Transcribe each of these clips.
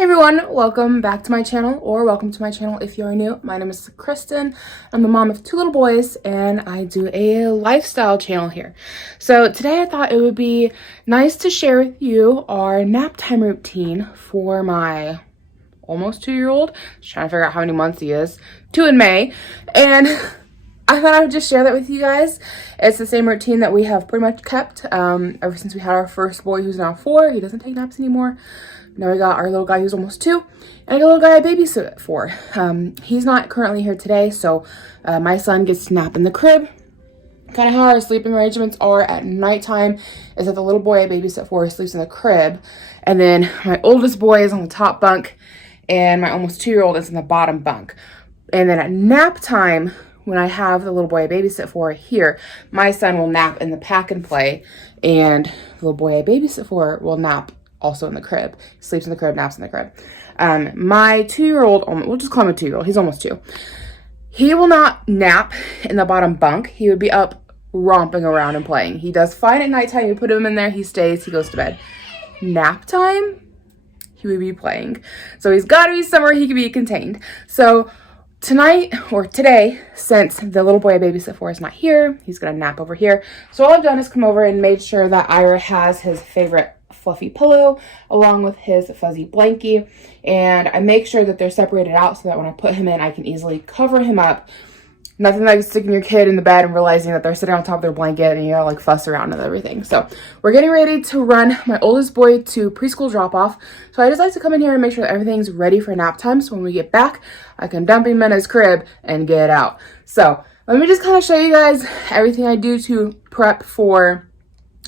Hey everyone, welcome back to my channel, or welcome to my channel if you're new. My name is Cristin. I'm the mom of two little boys and I do a lifestyle channel here. So today I thought it would be nice to share with you our nap time routine for my almost 2-year-old. Just trying to figure out how many months he is. 2 in May. And I thought I would just share that with you guys. It's the same routine that we have pretty much kept ever since we had our first boy, who's now 4. He doesn't take naps anymore. Now we got our little guy who's almost 2, and I got a little guy I babysit for. He's not currently here today, so my son gets to nap in the crib. Kind of how our sleeping arrangements are at nighttime is that the little boy I babysit for sleeps in the crib, and then my oldest boy is on the top bunk, and my almost 2-year-old is in the bottom bunk. And then at nap time, when I have the little boy I babysit for here, my son will nap in the pack and play, and the little boy I babysit for will nap also in the crib. He sleeps in the crib, naps in the crib. My 2-year-old, we'll just call him a 2-year-old. He's almost 2. He will not nap in the bottom bunk. He would be up romping around and playing. He does fine at nighttime. You put him in there, he stays, he goes to bed. Nap time, he would be playing. So he's got to be somewhere he can be contained. So tonight, or today, since the little boy I babysit for is not here, he's gonna nap over here. So all I've done is come over and made sure that Ira has his favorite fluffy pillow along with his fuzzy blankie, and I make sure that they're separated out so that when I put him in, I can easily cover him up. Nothing like sticking your kid in the bed and realizing that they're sitting on top of their blanket and you're like fuss around and everything. So we're getting ready to run my oldest boy to preschool drop off. So I just like to come in here and make sure that everything's ready for nap time. So when we get back, I can dump him in his crib and get out. So let me just kind of show you guys everything I do to prep for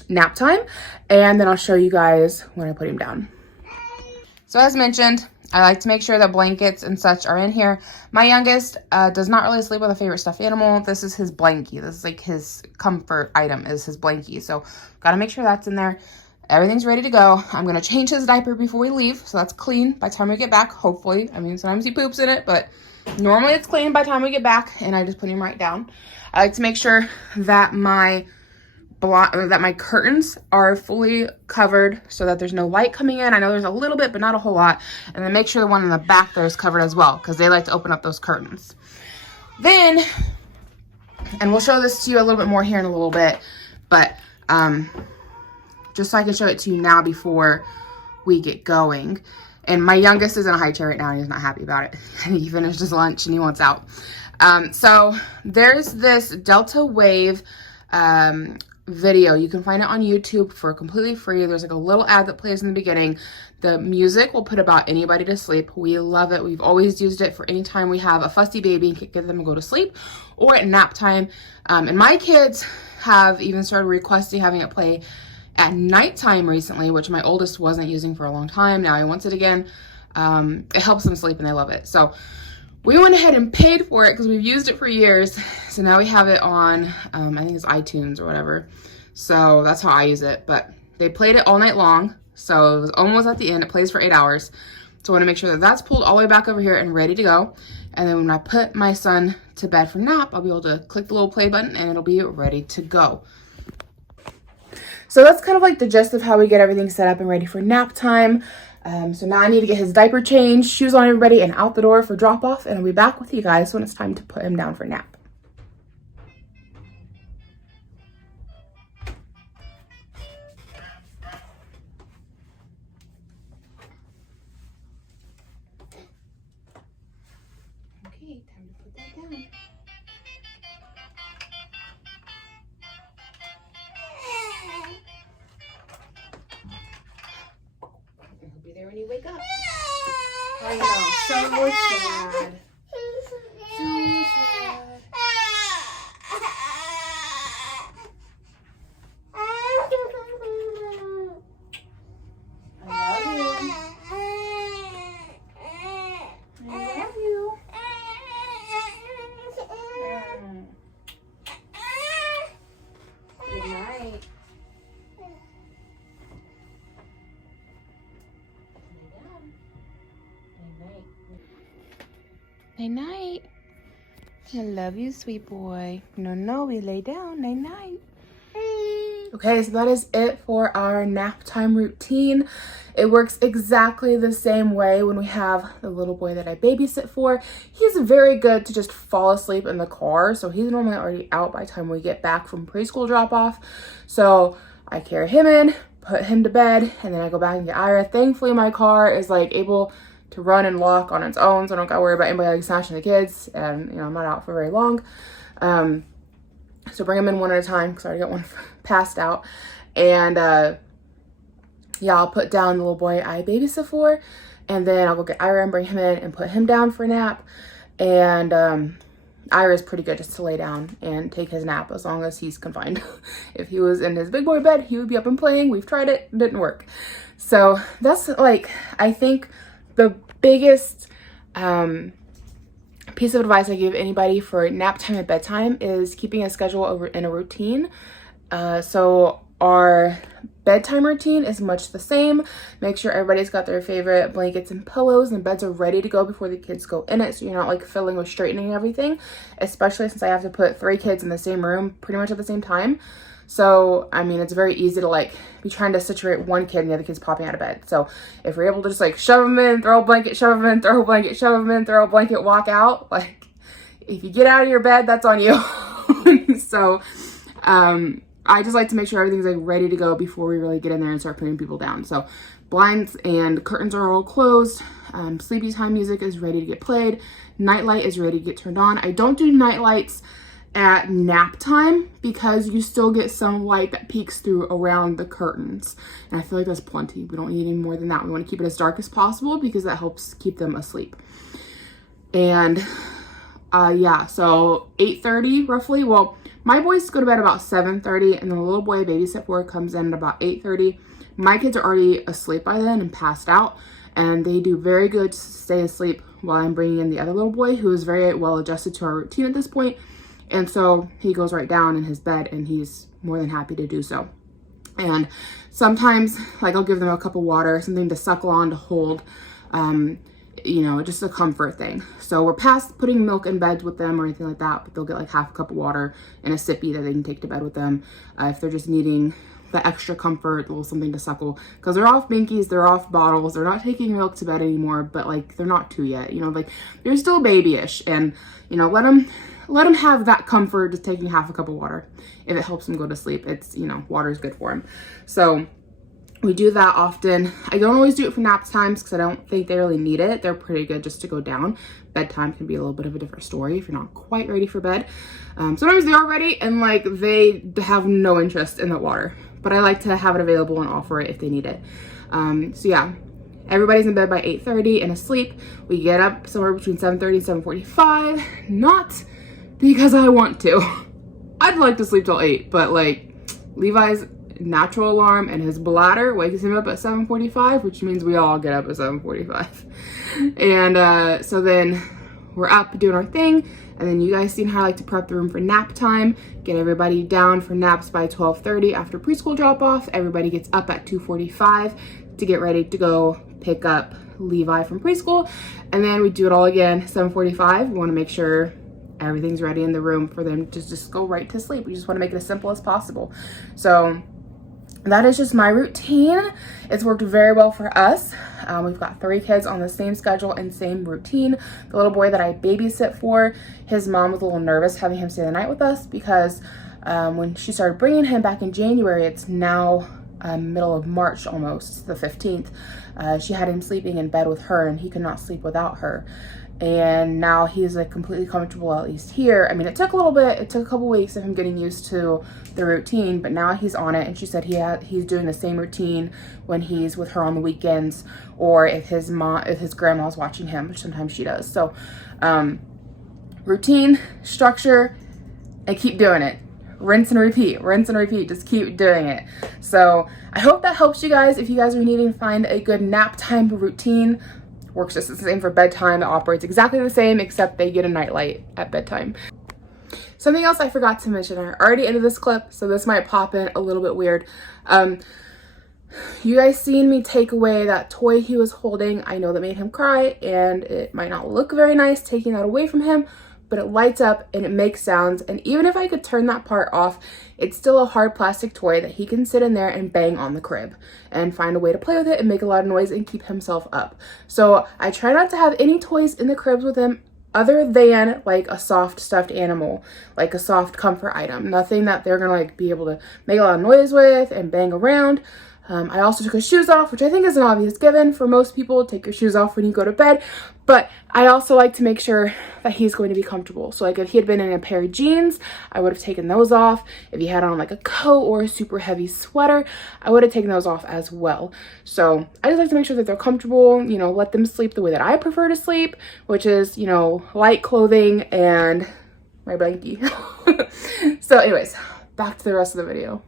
nap time, and then I'll show you guys when I put him down. So as mentioned, I like to make sure that blankets and such are in here. My youngest does not really sleep with a favorite stuffed animal. This is his blankie. This is like his comfort item, is his blankie. So gotta make sure that's in there. Everything's ready to go. I'm gonna change his diaper before we leave, so that's clean by the time we get back, hopefully. I mean, sometimes he poops in it, but normally it's clean by the time we get back, and I just put him right down. I like to make sure that my curtains are fully covered so that there's no light coming in. I know there's a little bit, but not a whole lot. And then make sure the one in the back there is covered as well, because they like to open up those curtains. Then, and we'll show this to you a little bit more here in a little bit, but just so I can show it to you now before we get going. And my youngest is in a high chair right now and he's not happy about it. He finished his lunch and he wants out. So there's this Delta Wave video. You can find it on YouTube for completely free. There's like a little ad that plays in the beginning. The music will put about anybody to sleep. We love it. We've always used it for any time we have a fussy baby and can get them to go to sleep, or at nap time. And my kids have even started requesting having it play at nighttime recently, which my oldest wasn't using for a long time. Now he wants it again. It helps them sleep and they love it. So we went ahead and paid for it because we've used it for years. So now we have it on, I think it's iTunes or whatever. So that's how I use it. But they played it all night long. So it was almost at the end. It plays for 8 hours. So I want to make sure that that's pulled all the way back over here and ready to go. And then when I put my son to bed for nap, I'll be able to click the little play button and it'll be ready to go. So that's kind of like the gist of how we get everything set up and ready for nap time. So now I need to get his diaper changed, shoes on everybody, and out the door for drop off. And I'll be back with you guys when it's time to put him down for nap. Okay, time to put that down. He'll be there when you wake up. I know, so sad. So sad. Night night. I love you, sweet boy. No, we lay down. Night night. Okay, so that is it for our nap time routine. It works exactly the same way when we have the little boy that I babysit for. He's very good to just fall asleep in the car, so he's normally already out by the time we get back from preschool drop-off. So I carry him in, put him to bed, and then I go back and get Ira. Thankfully, my car is like able to run and lock on its own, so I don't gotta worry about anybody like snatching the kids, and you know, I'm not out for very long. So bring them in one at a time because I already got one passed out. And yeah, I'll put down the little boy I babysit for, and then I'll go get Ira and bring him in and put him down for a nap. And Ira's pretty good just to lay down and take his nap as long as he's confined. If he was in his big boy bed, he would be up and playing. We've tried it, it didn't work. So that's like, I think the biggest piece of advice I give anybody for nap time and bedtime is keeping a schedule over in a routine. So our bedtime routine is much the same. Make sure everybody's got their favorite blankets and pillows and beds are ready to go before the kids go in it, so you're not like fiddling with straightening everything, especially since I have to put 3 kids in the same room pretty much at the same time. So, I mean, it's very easy to like be trying to situate one kid and the other kid's popping out of bed. So if we're able to just like shove them in, throw a blanket, shove them in, throw a blanket, shove them in, throw a blanket, walk out, like if you get out of your bed, that's on you. So, I just like to make sure everything's like ready to go before we really get in there and start putting people down. So blinds and curtains are all closed. Sleepy time music is ready to get played. Night light is ready to get turned on. I don't do night lights at nap time because you still get some light that peeks through around the curtains. And I feel like that's plenty. We don't need any more than that. We want to keep it as dark as possible because that helps keep them asleep. And yeah, so 8:30 roughly. Well, my boys go to bed about 7:30 and the little boy I babysit for comes in at about 8:30. My kids are already asleep by then and passed out, and they do very good to stay asleep while I'm bringing in the other little boy who is very well adjusted to our routine at this point. And so he goes right down in his bed and he's more than happy to do so. And sometimes like I'll give them a cup of water, something to suckle on, to hold, you know, just a comfort thing. So we're past putting milk in beds with them or anything like that, but they'll get like half a cup of water and a sippy that they can take to bed with them if they're just needing the extra comfort, a little something to suckle, because they're off binkies, they're off bottles, they're not taking milk to bed anymore, but like they're not 2 yet, you know, like they're still babyish, and you know, let them have that comfort just taking half a cup of water if it helps them go to sleep. It's, you know, water is good for them. So we do that often. I don't always do it for nap times because I don't think they really need it. They're pretty good just to go down. Bedtime can be a little bit of a different story if you're not quite ready for bed. Sometimes they are ready and like they have no interest in the water, but I like to have it available and offer it if they need it. So yeah, everybody's in bed by 8:30 and asleep. We get up somewhere between 7:30 and 7:45, not because I want to. I'd like to sleep till 8, but like Levi's natural alarm and his bladder wakes him up at 7:45, which means we all get up at 7:45. And so then we're up doing our thing, and then you guys seen how I like to prep the room for nap time, get everybody down for naps by 12:30 after preschool drop off. Everybody gets up at 2:45 to get ready to go pick up Levi from preschool, and then we do it all again 7:45. We want to make sure everything's ready in the room for them to just go right to sleep. We just want to make it as simple as possible. So that is just my routine. It's worked very well for us. We've got 3 kids on the same schedule and same routine. The little boy that I babysit for, his mom was a little nervous having him stay the night with us because when she started bringing him back in January, it's now middle of March almost, the 15th, she had him sleeping in bed with her and he could not sleep without her. And now he's like completely comfortable, at least here. I mean, it took a little bit, it took a couple weeks of him getting used to the routine, but now he's on it. And she said he's doing the same routine when he's with her on the weekends, or if his grandma's watching him, which sometimes she does. So routine, structure, and keep doing it. Rinse and repeat, just keep doing it. So I hope that helps you guys. If you guys are needing to find a good nap time routine, works just the same for bedtime. It operates exactly the same, except they get a nightlight at bedtime. Something else I forgot to mention, I already ended this clip, so this might pop in a little bit weird. You guys seen me take away that toy he was holding. I know that made him cry, and it might not look very nice taking that away from him, but it lights up and it makes sounds. And even if I could turn that part off, it's still a hard plastic toy that he can sit in there and bang on the crib and find a way to play with it and make a lot of noise and keep himself up. So I try not to have any toys in the cribs with him other than like a soft stuffed animal, like a soft comfort item. Nothing that they're gonna like be able to make a lot of noise with and bang around. I also took his shoes off, which I think is an obvious given for most people. Take your shoes off when you go to bed. But I also like to make sure that he's going to be comfortable. So like if he had been in a pair of jeans, I would have taken those off. If he had on like a coat or a super heavy sweater, I would have taken those off as well. So I just like to make sure that they're comfortable, you know, let them sleep the way that I prefer to sleep, which is, you know, light clothing and my blankie. So anyways, back to the rest of the video.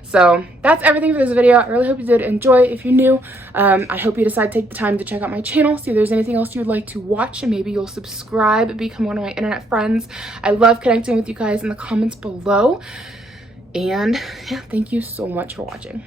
So that's everything for this video. I really hope you did enjoy. If you're new, I hope you decide to take the time to check out my channel, see if there's anything else you'd like to watch, and maybe you'll subscribe, become one of my internet friends. I love connecting with you guys in the comments below. And yeah, thank you so much for watching.